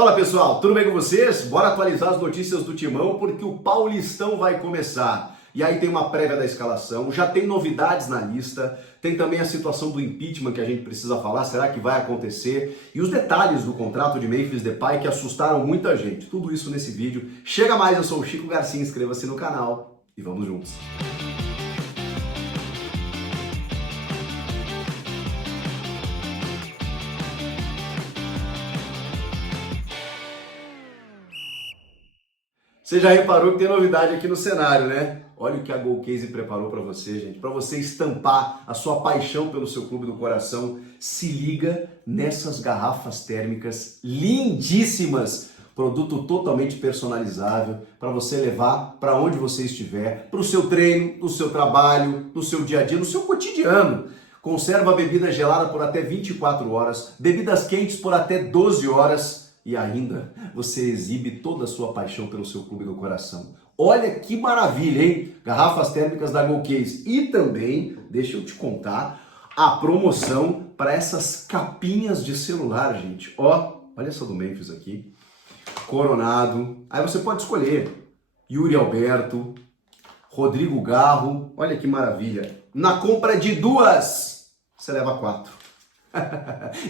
Fala pessoal, tudo bem com vocês? Bora atualizar as notícias do Timão porque o Paulistão vai começar. E aí tem uma prévia da escalação, já tem novidades na lista, tem também a situação do impeachment que a gente precisa falar, será que vai acontecer? E os detalhes do contrato de Memphis Depay que assustaram muita gente. Tudo isso nesse vídeo. Chega mais, eu sou o Chico Garcia, inscreva-se no canal e vamos juntos. Você já reparou que tem novidade aqui no cenário, né? Olha o que a Golcase preparou para você, gente. Para você estampar a sua paixão pelo seu clube do coração, se liga nessas garrafas térmicas lindíssimas. Produto totalmente personalizável para você levar para onde você estiver, para o seu treino, no seu trabalho, no seu dia a dia, no seu cotidiano. Conserva a bebida gelada por até 24 horas, bebidas quentes por até 12 horas. E ainda você exibe toda a sua paixão pelo seu clube do coração. Olha que maravilha, hein? Garrafas térmicas da Golcase. E também, deixa eu te contar, a promoção para essas capinhas de celular, gente. Ó, olha essa do Memphis aqui. Coronado. Aí você pode escolher Yuri Alberto, Rodrigo Garro. Olha que maravilha. Na compra de duas, você leva 4.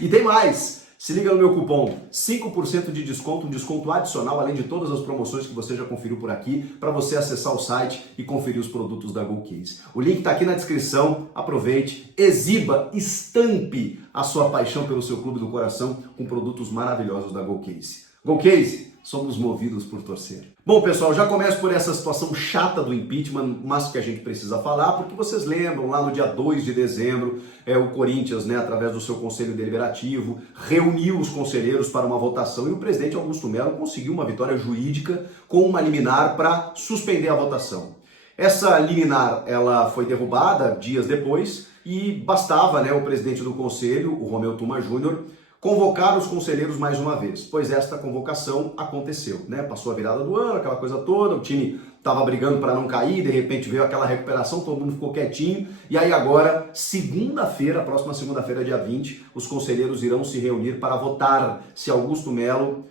E tem mais. Se liga no meu cupom, 5% de desconto, um desconto adicional, além de todas as promoções que você já conferiu por aqui, para você acessar o site e conferir os produtos da Golcase. O link está aqui na descrição, aproveite, exiba, estampe a sua paixão pelo seu clube do coração com produtos maravilhosos da Golcase. Golcase, somos movidos por torcer. Bom, pessoal, já começo por essa situação chata do impeachment, mas que a gente precisa falar, porque vocês lembram, lá no dia 2 de dezembro, o Corinthians, através do seu Conselho Deliberativo, reuniu os conselheiros para uma votação e o presidente Augusto Melo conseguiu uma vitória jurídica com uma liminar para suspender a votação. Essa liminar, ela foi derrubada dias depois e bastava, o presidente do Conselho, o Romeu Tuma Júnior, convocar os conselheiros mais uma vez, pois esta convocação aconteceu, Passou a virada do ano, aquela coisa toda, o time estava brigando para não cair, de repente veio aquela recuperação, todo mundo ficou quietinho, e aí agora, segunda-feira, próxima segunda-feira, dia 20, os conselheiros irão se reunir para votar se Augusto Melo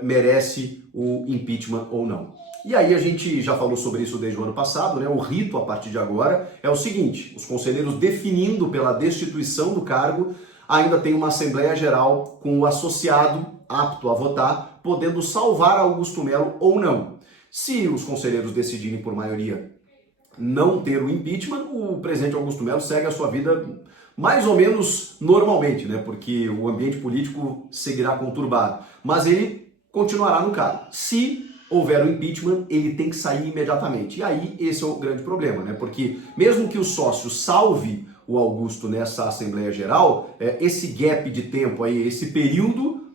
merece o impeachment ou não. E aí a gente já falou sobre isso desde o ano passado, O rito a partir de agora é o seguinte, os conselheiros definindo pela destituição do cargo, ainda tem uma Assembleia Geral com o associado apto a votar, podendo salvar Augusto Melo ou não. Se os conselheiros decidirem por maioria não ter o impeachment, o presidente Augusto Melo segue a sua vida mais ou menos normalmente, Porque o ambiente político seguirá conturbado. Mas ele continuará no cargo. Se houver o impeachment, ele tem que sair imediatamente. E aí esse é o grande problema, Porque mesmo que o sócio salve o Augusto nessa Assembleia Geral, esse gap de tempo aí, esse período,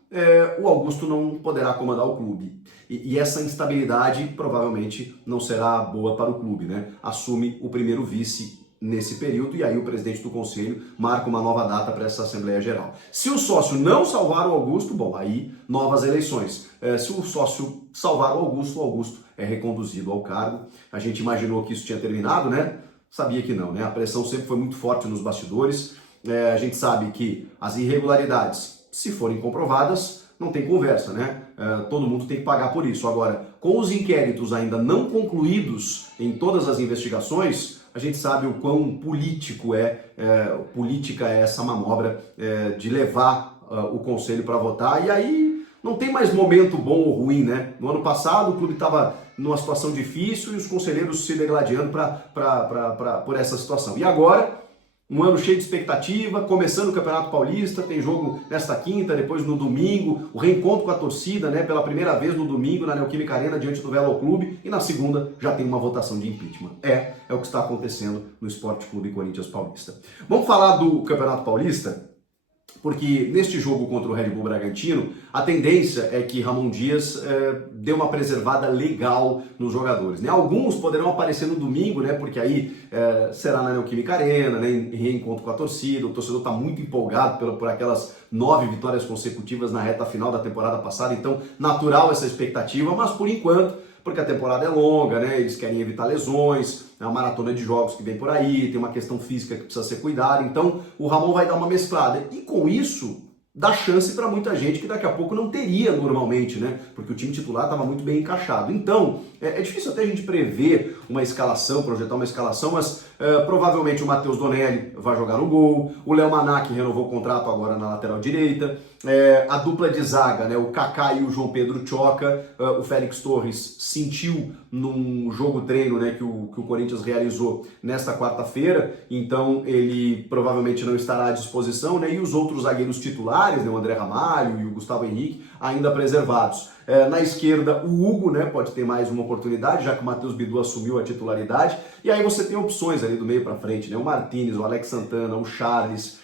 o Augusto não poderá comandar o clube. E essa instabilidade provavelmente não será boa para o clube, Assume o primeiro vice nesse período e aí o presidente do conselho marca uma nova data para essa Assembleia Geral. Se o sócio não salvar o Augusto, bom, aí novas eleições. Se o sócio salvar o Augusto é reconduzido ao cargo. A gente imaginou que isso tinha terminado, Sabia que não, A pressão sempre foi muito forte nos bastidores. A gente sabe que as irregularidades, se forem comprovadas, não tem conversa, Todo mundo tem que pagar por isso. Agora, com os inquéritos ainda não concluídos em todas as investigações, a gente sabe o quão política é essa manobra de levar o conselho para votar. E aí não tem mais momento bom ou ruim, No ano passado o clube estava numa situação difícil e os conselheiros se degladiando por essa situação. E agora, um ano cheio de expectativa, começando o Campeonato Paulista, tem jogo nesta quinta, depois no domingo, o reencontro com a torcida, pela primeira vez no domingo na Neoquímica Arena diante do Velo Clube, e na segunda já tem uma votação de impeachment. É o que está acontecendo no Esporte Clube Corinthians Paulista. Vamos falar do Campeonato Paulista? Porque neste jogo contra o Red Bull Bragantino, a tendência é que Ramon Dias dê uma preservada legal nos jogadores. Alguns poderão aparecer no domingo, porque aí será na Neoquímica Arena, em reencontro com a torcida, o torcedor está muito empolgado por aquelas 9 vitórias consecutivas na reta final da temporada passada, então natural essa expectativa, mas por enquanto, porque a temporada é longa, eles querem evitar lesões, é uma maratona de jogos que vem por aí, tem uma questão física que precisa ser cuidada, então o Ramon vai dar uma mesclada. E com isso, dá chance para muita gente que daqui a pouco não teria normalmente, né? Porque o time titular estava muito bem encaixado. Então, é difícil até a gente prever uma escalação, projetar uma escalação, mas provavelmente o Matheus Donelli vai jogar no gol, o Léo Manac renovou o contrato agora na lateral direita, a dupla de zaga, né? O Kaká e o João Pedro Tchoca, o Félix Torres sentiu num jogo treino, né, que o Corinthians realizou nesta quarta-feira, então ele provavelmente não estará à disposição, né? E os outros zagueiros titulares, né, o André Ramalho e o Gustavo Henrique, ainda preservados. Na esquerda, o Hugo, né, pode ter mais uma oportunidade, já que o Matheus Bidu assumiu a titularidade. E aí você tem opções ali do meio para frente, né? O Martínez, o Alex Santana, o Charles,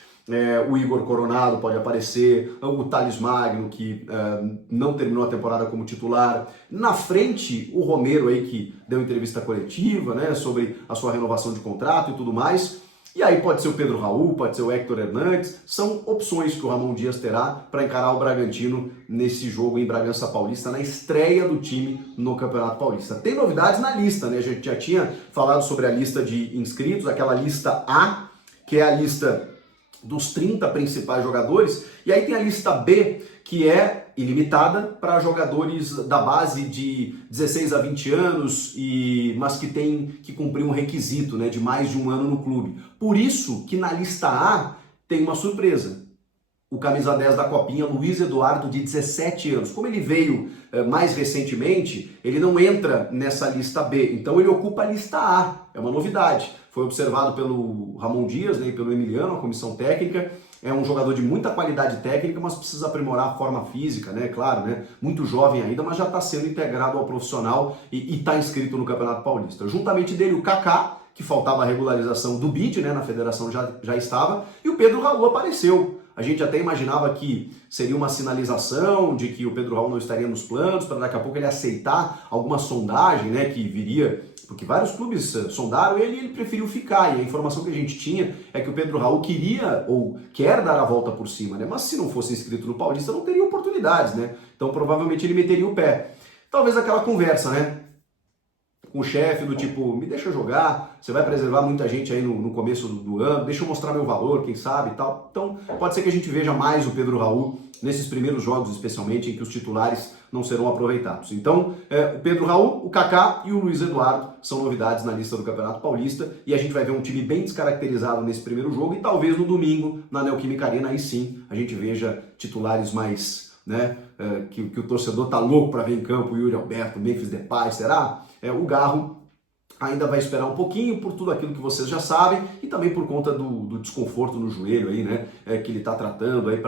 o Igor Coronado pode aparecer, o Thales Magno, que não terminou a temporada como titular. Na frente, o Romero aí, que deu entrevista coletiva, né, sobre a sua renovação de contrato e tudo mais. E aí pode ser o Pedro Raul, pode ser o Héctor Hernandes, são opções que o Ramon Dias terá para encarar o Bragantino nesse jogo em Bragança Paulista, na estreia do time no Campeonato Paulista. Tem novidades na lista, né? A gente já tinha falado sobre a lista de inscritos, aquela lista A, que é a lista dos 30 principais jogadores, e aí tem a lista B, que é ilimitada para jogadores da base de 16 a 20 anos, mas que tem que cumprir um requisito, né, de mais de um ano no clube. Por isso que na lista A tem uma surpresa. O camisa 10 da Copinha, Luiz Eduardo, de 17 anos. Como ele veio mais recentemente, ele não entra nessa lista B, então ele ocupa a lista A, é uma novidade. Foi observado pelo Ramon Dias, né, e pelo Emiliano, a comissão técnica. É um jogador de muita qualidade técnica, mas precisa aprimorar a forma física, né? Claro, né? Muito jovem ainda, mas já está sendo integrado ao profissional e está inscrito no Campeonato Paulista. Juntamente dele, o Kaká, que faltava a regularização do BID, né? Na federação já estava, e o Pedro Raul apareceu. A gente até imaginava que seria uma sinalização de que o Pedro Raul não estaria nos planos, para daqui a pouco ele aceitar alguma sondagem, né, que viria, porque vários clubes sondaram ele e ele preferiu ficar. E a informação que a gente tinha é que o Pedro Raul queria ou quer dar a volta por cima, né? Mas se não fosse inscrito no Paulista, não teria oportunidades, né? Então provavelmente ele meteria o pé. Talvez aquela conversa, né, com o chefe do tipo, me deixa jogar, você vai preservar muita gente aí no começo do ano, deixa eu mostrar meu valor, quem sabe e tal. Então, pode ser que a gente veja mais o Pedro Raul nesses primeiros jogos, especialmente, em que os titulares não serão aproveitados. Então, o Pedro Raul, o Kaká e o Luiz Eduardo são novidades na lista do Campeonato Paulista, e a gente vai ver um time bem descaracterizado nesse primeiro jogo, e talvez no domingo, na Neoquímica Arena, aí sim, a gente veja titulares mais, né, que o torcedor tá louco para ver em campo, o Yuri Alberto, o Memphis Depay, será? O Garro ainda vai esperar um pouquinho por tudo aquilo que vocês já sabem e também por conta do desconforto no joelho aí, né, que ele está tratando aí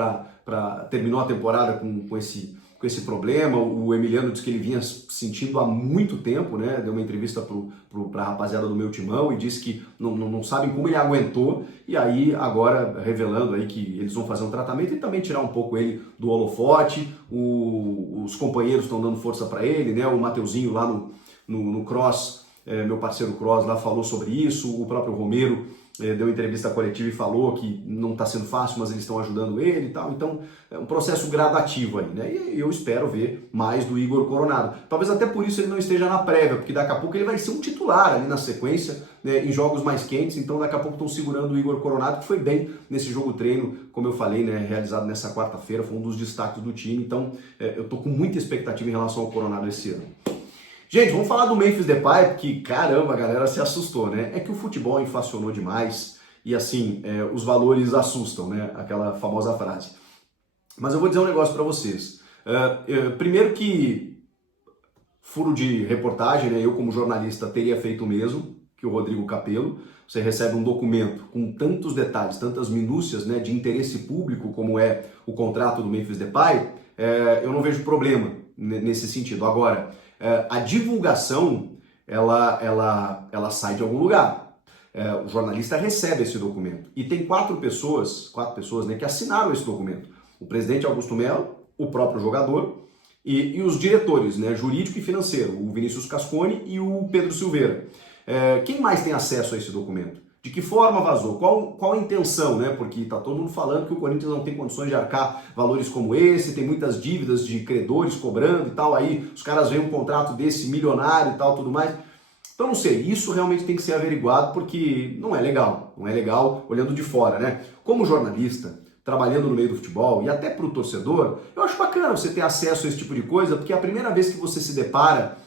terminou a temporada com esse problema. O Emiliano disse que ele vinha sentindo há muito tempo, né, deu uma entrevista para a rapaziada do Meu Timão e disse que não sabem como ele aguentou, e aí agora revelando aí que eles vão fazer um tratamento e também tirar um pouco ele do holofote. Os companheiros estão dando força para ele, né, o Mateuzinho lá no Cross, meu parceiro Cross lá falou sobre isso, o próprio Romero deu entrevista coletiva e falou que não está sendo fácil, mas eles estão ajudando ele e tal. Então é um processo gradativo aí, né? E eu espero ver mais do Igor Coronado. Talvez até por isso ele não esteja na prévia, porque daqui a pouco ele vai ser um titular ali na sequência, né, em jogos mais quentes. Então daqui a pouco estão segurando o Igor Coronado, que foi bem nesse jogo treino, como eu falei, né, realizado nessa quarta-feira, foi um dos destaques do time. Então eu tô com muita expectativa em relação ao Coronado esse ano. Gente, vamos falar do Memphis Depay, porque caramba, a galera se assustou, né? É que o futebol inflacionou demais e assim, os valores assustam, né? Aquela famosa frase. Mas eu vou dizer um negócio para vocês. Primeiro que furo de reportagem, né? Eu como jornalista teria feito o mesmo que o Rodrigo Capello. Você recebe um documento com tantos detalhes, tantas minúcias, né, de interesse público como é o contrato do Memphis Depay, eu não vejo problema nesse sentido. Agora, a divulgação, ela sai de algum lugar. O jornalista recebe esse documento. E tem quatro pessoas, né, que assinaram esse documento. O presidente Augusto Melo, o próprio jogador e os diretores, né, jurídico e financeiro, o Vinícius Cascone e o Pedro Silveira. Quem mais tem acesso a esse documento? De que forma vazou? Qual a intenção, né? Porque está todo mundo falando que o Corinthians não tem condições de arcar valores como esse, tem muitas dívidas de credores cobrando e tal, aí os caras veem um contrato desse milionário e tal, tudo mais. Então não sei, isso realmente tem que ser averiguado, porque não é legal olhando de fora, né? Como jornalista, trabalhando no meio do futebol e até para o torcedor, eu acho bacana você ter acesso a esse tipo de coisa, porque é a primeira vez que você se depara,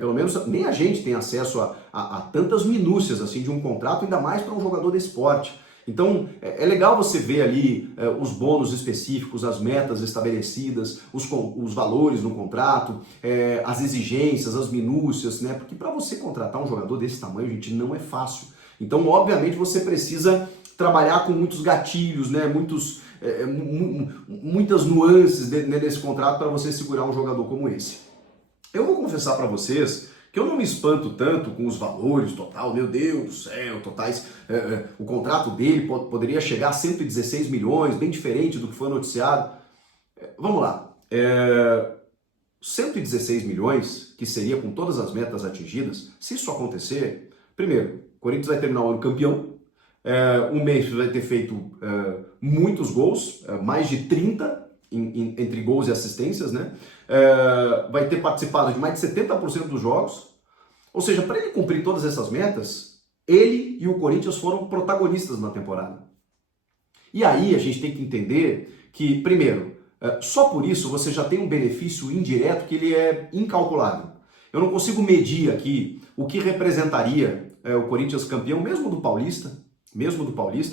pelo menos nem a gente tem acesso a tantas minúcias assim de um contrato, ainda mais para um jogador de esporte. Então é legal você ver ali os bônus específicos, as metas estabelecidas, os valores no contrato, as exigências, as minúcias, né? Porque para você contratar um jogador desse tamanho, gente, não é fácil. Então, obviamente, você precisa trabalhar com muitos gatilhos, né? Muitas nuances nesse contrato para você segurar um jogador como esse. Eu vou confessar para vocês que eu não me espanto tanto com os valores total, meu Deus do céu, totais, o contrato dele poderia chegar a 116 milhões, bem diferente do que foi noticiado. Vamos lá, 116 milhões, que seria com todas as metas atingidas, se isso acontecer, primeiro, o Corinthians vai terminar o ano campeão, o Memphis vai ter feito muitos gols, mais de 30 entre gols e assistências, né? Vai ter participado de mais de 70% dos jogos. Ou seja, para ele cumprir todas essas metas, ele e o Corinthians foram protagonistas na temporada. E aí a gente tem que entender que, primeiro, só por isso você já tem um benefício indireto que ele é incalculável. Eu não consigo medir aqui o que representaria o Corinthians campeão, mesmo do Paulista,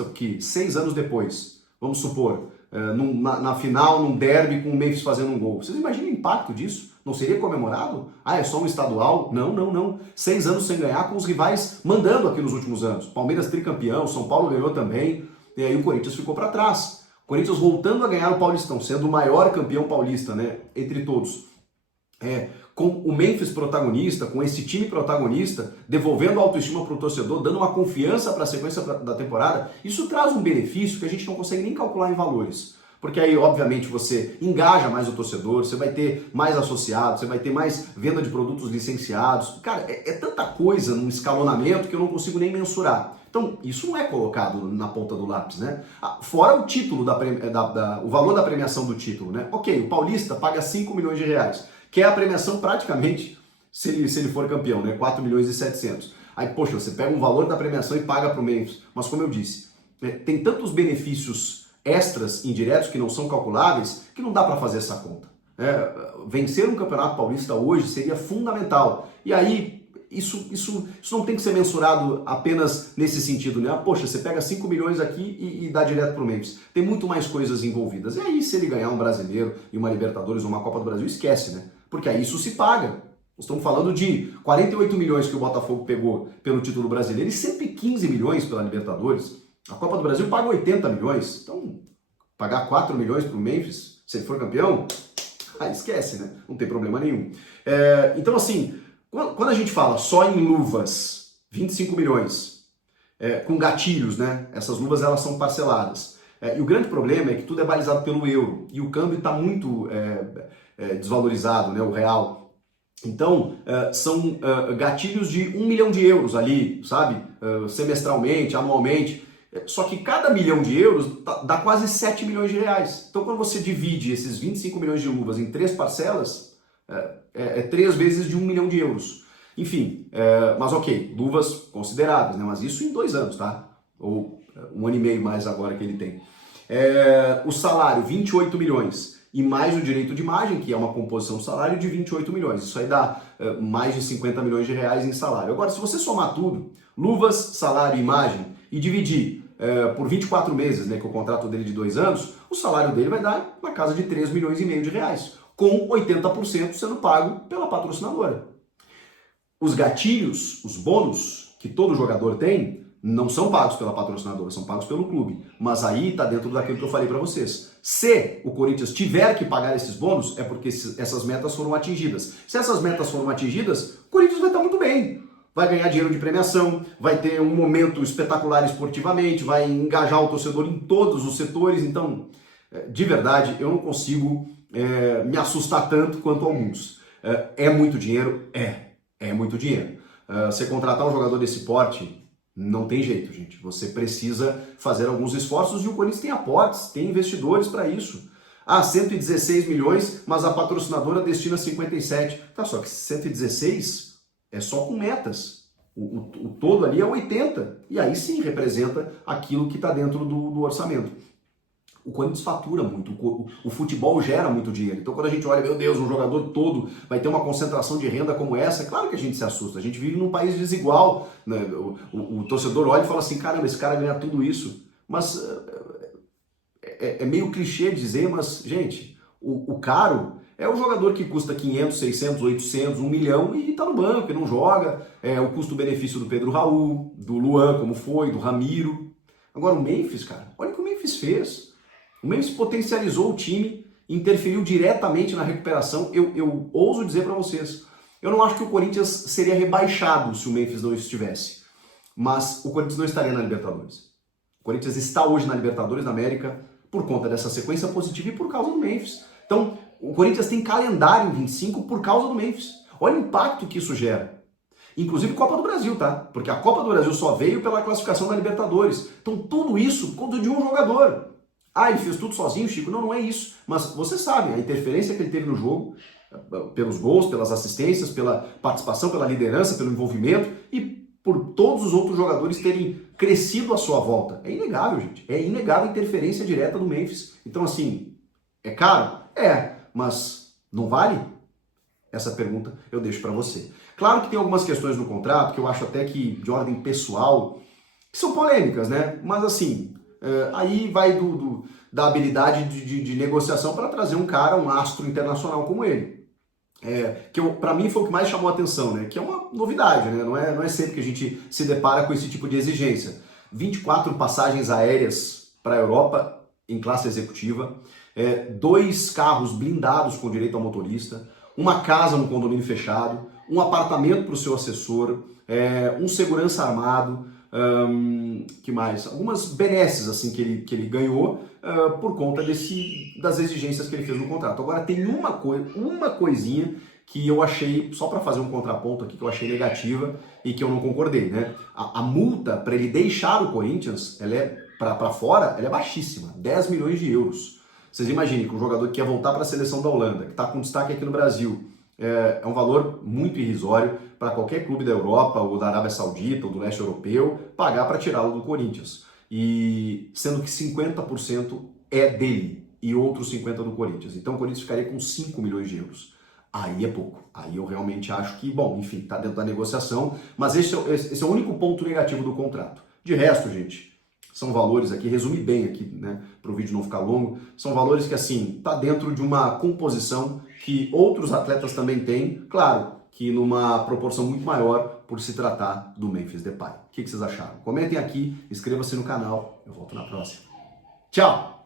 porque 6 anos depois, vamos supor, na final, num derby com o Memphis fazendo um gol. Vocês imaginam o impacto disso? Não seria comemorado? Ah, é só um estadual? Não. 6 anos sem ganhar com os rivais mandando aqui nos últimos anos. Palmeiras tricampeão, São Paulo ganhou também, e aí o Corinthians ficou para trás. O Corinthians voltando a ganhar o Paulistão, sendo o maior campeão paulista, né, entre todos. Com o Memphis protagonista, com esse time protagonista, devolvendo a autoestima para o torcedor, dando uma confiança para a sequência da temporada, isso traz um benefício que a gente não consegue nem calcular em valores. Porque aí, obviamente, você engaja mais o torcedor, você vai ter mais associados, você vai ter mais venda de produtos licenciados. Cara, é tanta coisa num escalonamento que eu não consigo nem mensurar. Então, isso não é colocado na ponta do lápis, né? Fora o título, o valor da premiação do título, né? Ok, o Paulista paga 5 milhões de reais, que é a premiação praticamente, se ele for campeão, né? 4 milhões e 700. Aí, poxa, você pega um valor da premiação e paga para o Memphis. Mas como eu disse, tem tantos benefícios extras indiretos que não são calculáveis que não dá para fazer essa conta. Vencer um campeonato paulista hoje seria fundamental. E aí, isso não tem que ser mensurado apenas nesse sentido, né? Poxa, você pega 5 milhões aqui e dá direto para o Memphis. Tem muito mais coisas envolvidas. E aí, se ele ganhar um brasileiro e uma Libertadores ou uma Copa do Brasil, esquece, né? Porque aí isso se paga. Nós estamos falando de 48 milhões que o Botafogo pegou pelo título brasileiro e 115 milhões pela Libertadores. A Copa do Brasil paga 80 milhões. Então, pagar 4 milhões para o Memphis, se ele for campeão, aí esquece, né? Não tem problema nenhum. Então, assim, quando a gente fala só em luvas, 25 milhões, com gatilhos, né? Essas luvas, elas são parceladas. E o grande problema é que tudo é balizado pelo euro. E o câmbio está muito desvalorizado, né? O real. Então, são gatilhos de 1 milhão de euros ali, sabe? Semestralmente, anualmente. Só que cada milhão de euros dá quase 7 milhões de reais. Então, quando você divide esses 25 milhões de luvas em 3 parcelas, 3 vezes de 1 milhão de euros. Enfim, mas ok, luvas consideráveis, né? Mas isso em 2 anos, tá? Ou 1 ano e meio mais agora que ele tem. O salário, 28 milhões. E mais o direito de imagem, que é uma composição do salário de 28 milhões. Isso aí dá mais de 50 milhões de reais em salário. Agora, se você somar tudo, luvas, salário e imagem, e dividir por 24 meses, né, que é o contrato dele de 2 anos, o salário dele vai dar na casa de 3 milhões e meio de reais, com 80% sendo pago pela patrocinadora. Os gatilhos, os bônus que todo jogador tem, não são pagos pela patrocinadora, são pagos pelo clube. Mas aí está dentro daquilo que eu falei para vocês. Se o Corinthians tiver que pagar esses bônus, é porque essas metas foram atingidas. Se essas metas foram atingidas, o Corinthians vai estar muito bem. Vai ganhar dinheiro de premiação, vai ter um momento espetacular esportivamente, vai engajar o torcedor em todos os setores. Então, de verdade, eu não consigo me assustar tanto quanto alguns. É muito dinheiro? É muito dinheiro. Você contratar um jogador desse porte, não tem jeito, gente. Você precisa fazer alguns esforços e o Corinthians tem aportes, tem investidores para isso. 116 milhões, mas a patrocinadora destina 57. Tá, só que 116 é só com metas. O todo ali é 80. E aí sim representa aquilo que está dentro do orçamento. O Corinthians fatura muito, o futebol gera muito dinheiro. Então quando a gente olha, meu Deus, um jogador todo vai ter uma concentração de renda como essa, é claro que a gente se assusta. A gente vive num país desigual, né? O torcedor olha e fala assim, caramba, esse cara ganha tudo isso. Mas é meio clichê dizer, mas, gente, o caro é o jogador que custa 500, 600, 800, 1 milhão e tá no banco e não joga. É o custo-benefício do Pedro Raul, do Luan, como foi, do Ramiro. Agora o Memphis, cara, olha o que o Memphis fez. O Memphis potencializou o time, interferiu diretamente na recuperação. Eu ouso dizer para vocês, eu não acho que o Corinthians seria rebaixado se o Memphis não estivesse. Mas o Corinthians não estaria na Libertadores. O Corinthians está hoje na Libertadores da América por conta dessa sequência positiva e por causa do Memphis. Então, o Corinthians tem calendário em 25 por causa do Memphis. Olha o impacto que isso gera. Inclusive Copa do Brasil, tá? Porque a Copa do Brasil só veio pela classificação da Libertadores. Então, tudo isso por conta de um jogador. Ah, ele fez tudo sozinho, Chico? Não, não é isso. Mas você sabe a interferência que ele teve no jogo, pelos gols, pelas assistências, pela participação, pela liderança, pelo envolvimento e por todos os outros jogadores terem crescido à sua volta. É inegável, gente. É inegável a interferência direta do Memphis. Então, assim, é caro? É, mas não vale? Essa pergunta eu deixo para você. Claro que tem algumas questões no contrato que eu acho até que de ordem pessoal, que são polêmicas, né? Mas assim, aí vai da habilidade de negociação para trazer um cara, um astro internacional como ele. Que para mim foi o que mais chamou a atenção, né? Que é uma novidade, né? Não é sempre que a gente se depara com esse tipo de exigência. 24 passagens aéreas para a Europa em classe executiva, 2 carros blindados com direito ao motorista, uma casa no condomínio fechado, um apartamento para o seu assessor, um segurança armado, que mais? Algumas benesses assim que ele ganhou por conta das exigências que ele fez no contrato. Agora tem uma coisinha que eu achei, só para fazer um contraponto aqui, que eu achei negativa e que eu não concordei, né? A multa para ele deixar o Corinthians, ela é para fora, ela é baixíssima, 10 milhões de euros. Vocês imaginem que um jogador que quer voltar para a seleção da Holanda, que está com destaque aqui no Brasil, é um valor muito irrisório para qualquer clube da Europa, ou da Arábia Saudita, ou do leste europeu, pagar para tirá-lo do Corinthians. E sendo que 50% é dele e outros 50% do Corinthians. Então o Corinthians ficaria com 5 milhões de euros. Aí é pouco. Aí eu realmente acho que, bom, enfim, está dentro da negociação, mas esse é o único ponto negativo do contrato. De resto, gente, são valores aqui, resumi bem aqui, né, para o vídeo não ficar longo, são valores que, assim, tá dentro de uma composição que outros atletas também têm, claro, que numa proporção muito maior por se tratar do Memphis Depay. O que vocês acharam? Comentem aqui, inscreva-se no canal, eu volto na próxima. Tchau!